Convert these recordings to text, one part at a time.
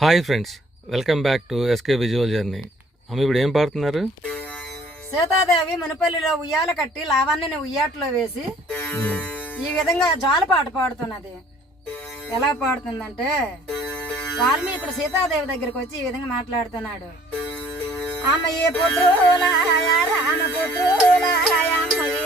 Hi friends welcome back to SK visual journey. అమ్మ ఇప్పుడు ఏం పాడుతున్నారు? సీతాదేవి మునిపల్లిలో ఉయ్యాల కట్టి లావణ్యని ఉయ్యాట్లో వేసి. ఈ విధంగా జాలపాట పాడుతున్నది. ఎలా పాడుతుందంటే వాల్మీకుడు సీతాదేవి దగ్గరికి వచ్చి ఈ విధంగా మాట్లాడుతున్నాడు. అమ్మయ్య పుత్రులాయ రామ పుత్రులాయ అమ్మయ్య బాలులాయ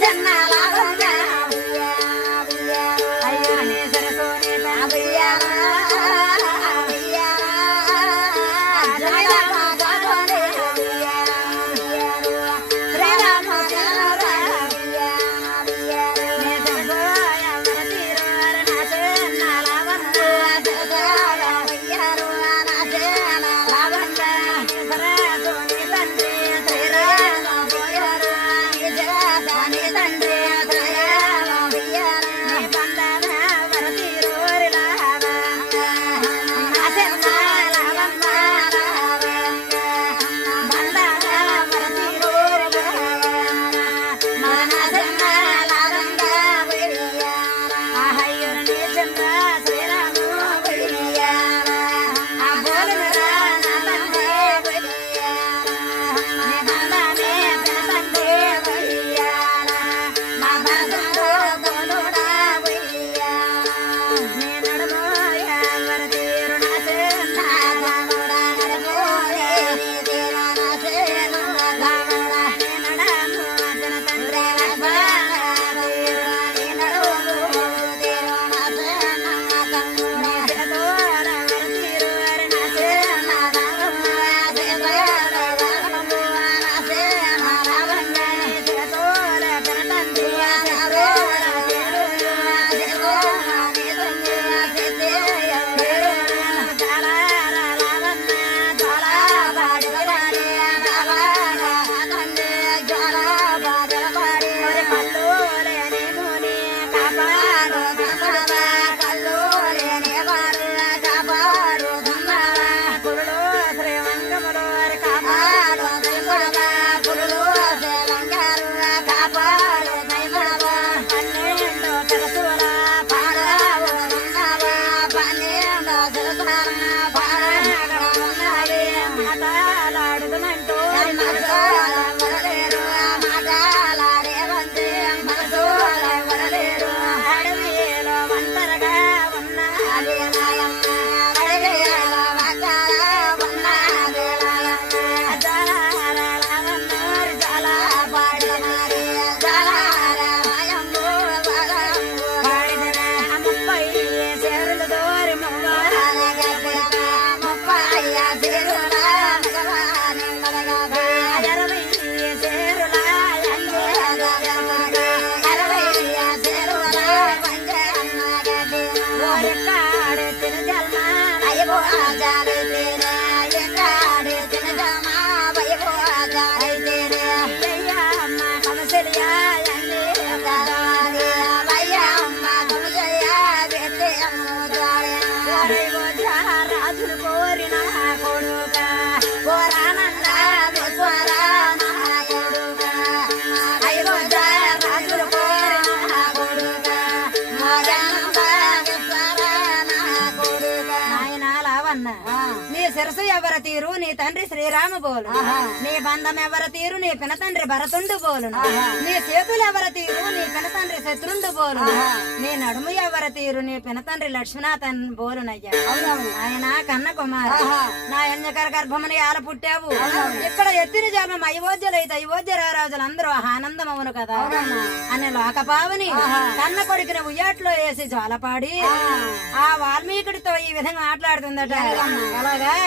నా జన్మ 我好想。శిరసు ఎవర తీరు? నీ తండ్రి శ్రీరామ బోలు నీ బంధం ఎవర తీరు? నీ పినతండ్రి భరతుండు బోలు నీ చేతులు ఎవర తీరు? నీ పినతండ్రి శత్రుండు బోలు నీ నడుము ఎవర తీరు? నీ పినతండ్రి లక్ష్మీనాథన్ బోలునయ్యా. ఆయన కన్న కుమార్ నా ఎన్నికల గర్భముని ఆల పుట్టావు. ఇక్కడ ఎత్తిన జన్మం అయోధ్యలైతే అయోధ్య రాజులందరూ ఆనందమవును కదా. అని లోకపావని కన్న కొడుకుని ఉయ్యాట్లో వేసి జ్వాలపాడి ఆ వాల్మీకుడితో ఈ విధంగా మాట్లాడుతుందట. అలాగా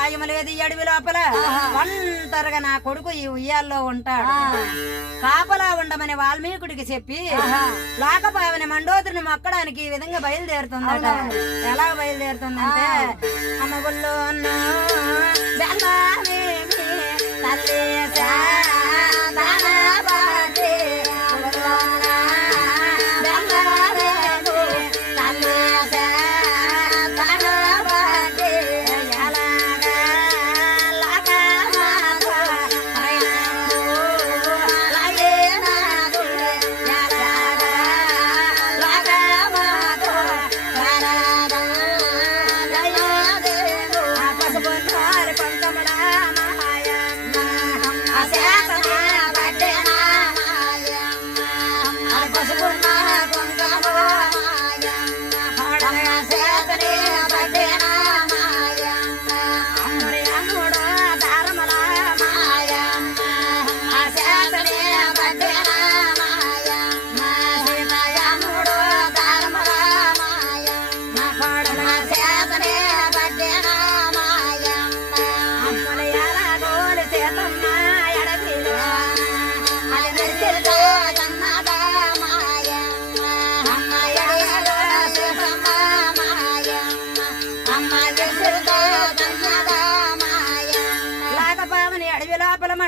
సాయం లేదు ఈ అడవి లోపల. ఒంటరిగా నా కొడుకు ఈ ఉయ్యాల్లో ఉంటాడు. కాపలా ఉండమని వాల్మీకుడికి చెప్పి లోకపావని మండోదరిని మొక్కడానికి ఈ విధంగా బయలుదేరుతుందట ఎలా బయలుదేరుతుందంటే అమ్మ గుళ్ళు తల్లి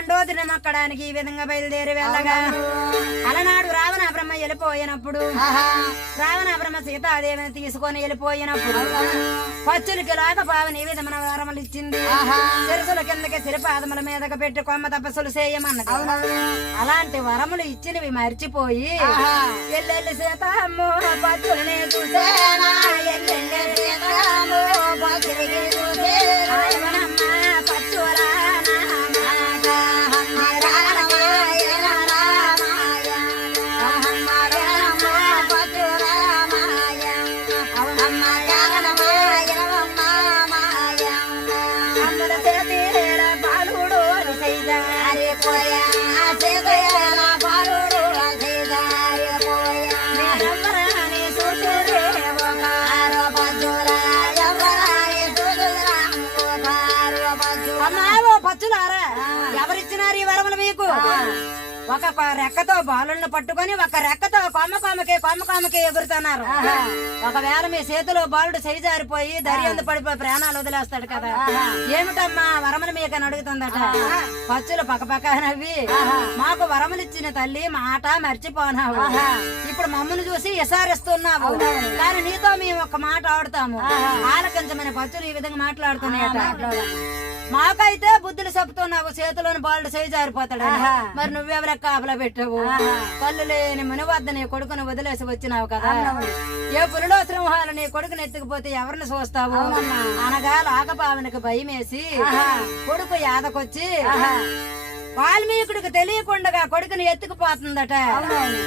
లోపల మండోదిని మొక్కడానికి ఈ విధంగా బయలుదేరి వెళ్ళగా అలనాడు రావణ బ్రహ్మ వెళ్ళిపోయినప్పుడు రావణ బ్రహ్మ సీతాదేవిని తీసుకొని వెళ్ళిపోయినప్పుడు పచ్చులకి లాగపావని ఈ విధమైన వరములు ఇచ్చింది. సిరసుల కిందకి సిరిపాదముల మీదకి పెట్టి కొమ్మ తపస్సులు చేయమన్నది. అలాంటి వరములు ఇచ్చినవి మర్చిపోయి ఎల్లెల్లి సీతమ్మ పచ్చులని చూసేనా? ఎల్లెల్లి సీతమ్మ పచ్చులకి చూసేనా? ఒక రెక్కతో బాలులను పట్టుకొని ఒక రెక్కతో కొమ్మ కొమ్మకి కొమ్మ కొమ్మకి ఎగురుతున్నారు. ఒకవేళ మీ చేతిలో బాలుడు చేజారిపోయి దర్యందు పడిపోయి ప్రాణాలు వదిలేస్తాడు కదా. ఏమిటమ్మా వరములు మీకు అడుగుతుందట? పచ్చులు పక్కపక్క నవ్వి మాకు వరములు ఇచ్చిన తల్లి మాట మర్చిపోనావు. ఇప్పుడు మమ్మల్ని చూసి ఇసారిస్తున్నావు కానీ నీతో మేము ఒక మాట ఆడుతాము. ఆలకించమని పచ్చులు ఈ విధంగా మాట్లాడుతున్నాయట. మాకైతే బుద్ధులు చెప్తున్నావు చేతిలోని బాలుడు చేయి జారిపోతాడు మరి నువ్వెవర కాపలా పెట్టావు? కళ్ళు లేని మునివద్ద నీ కొడుకుని వదిలేసి వచ్చినావు కదా. ఏ పులిలో సింహాలు నీ కొడుకుని ఎత్తుకుపోతే ఎవరిని చూస్తావు? అనగా లాగపావనికి భయం వేసి కొడుకు యాదకొచ్చి వాల్మీకుడికి తెలియకుండా కొడుకుని ఎత్తుకుపోతుందట.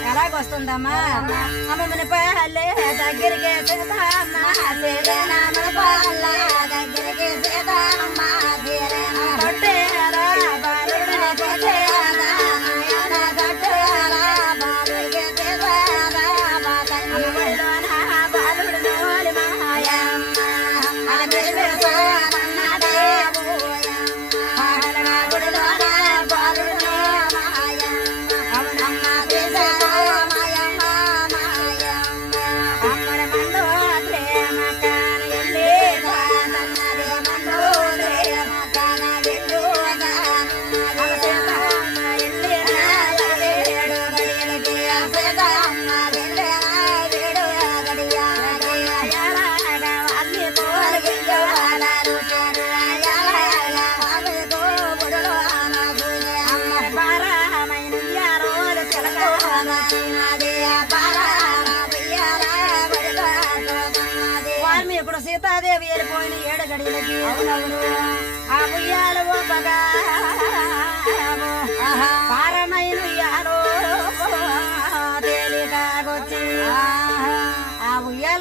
ఎలాగొస్తుందమ్మా? అమ్మ దగ్గరికి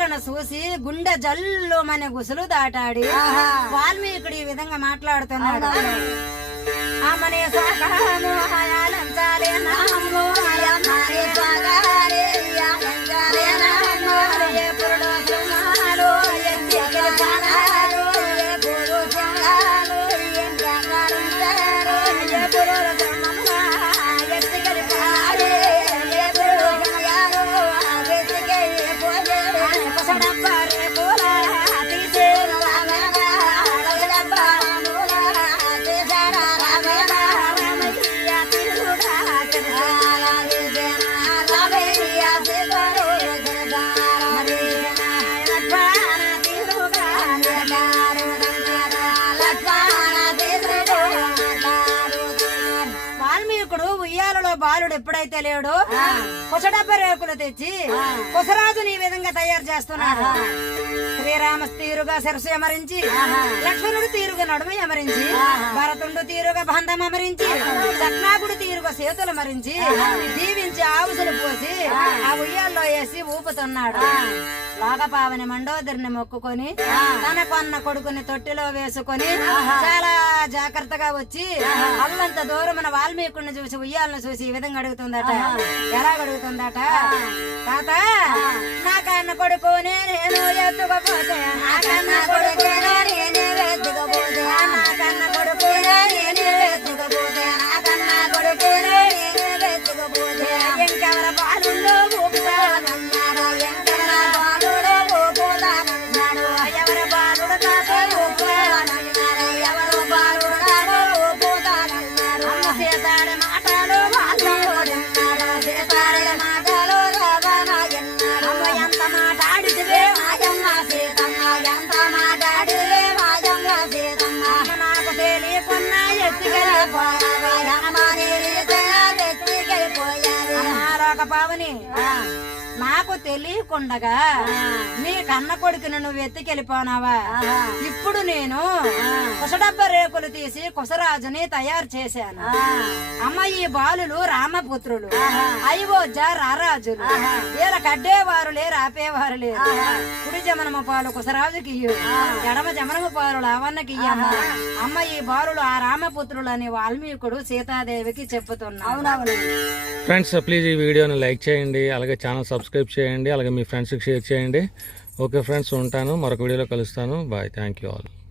ఉయ్యాలను చూసి గుండె జల్లు మన గుసులు దాటాడి వాల్మీకుడు ఈ విధంగా మాట్లాడుతున్నాడు. ఏ పురుడు బాలుడు ఎప్పుడైతే లేడో కొసడబ్బ రేకులు తెచ్చి కొసరాజుని ఈ విధంగా తయారు చేస్తున్నాడు. శ్రీరామ తీరుగా శిరసు అమరించి లక్ష్మణుడు తీరుగా నడుమ అమరించి భరతుండు తీరుగా బంధం అమరించి సత్నాగుడు తీరుగా చేతులు మరించి పోసి ఆ ఉయ్యాల్లో వేసి ఊపుతున్నాడు. లోకపావని మండోదరిని మొక్కుకొని తన కొన్న కొడుకుని తొట్టిలో వేసుకొని చాలా జాగ్రత్తగా వచ్చి అల్లంత దూరమున వాల్మీకుడిని చూసి ఉయ్యాలను చూసి ఈ విధంగా అడుగుతుందట. ఎలా అడుగుతుందట? తాత నా కన్న కొడుకునే నేను ఎత్తుకపోతే నా కన్న కొడుకునే నేనే ఎత్తుకపోతే నా కన్న 羊大妈，తెలియకుండగా నీ కన్న కొడుకును నువ్వు ఎత్తుకెళ్ళిపోనావా? ఇప్పుడు నేను కుసడబ్బ రేకులు తీసి కుసరాజుని తయారు చేశాను. అమ్మ ఈ బాలులు రామపుత్రులు. అయ్యోజ రారాజులు. వీళ్ళ కడ్డేవారు లేరు ఆపేవారు లేరు కుడి జమనమ పాలు కుసరాజుకి ఎడమ జమనమ పాలు లావన్నకి అమ్మ. ఈ బాలులు ఆ రామపుత్రులు అని వాల్మీకుడు సీతాదేవికి చెప్పుతున్నా ఫ్రెండ్స్ ప్లీజ్ ఈ వీడియోని లైక్ చేయండి అలాగే ఛానల్ సబ్స్క్రైబ్ చేయండి. అలాగే మీ ఫ్రెండ్స్కి షేర్ చేయండి. ఓకే ఫ్రెండ్స్ ఉంటాను. మరొక వీడియోలో కలుస్తాను. Bye thank you all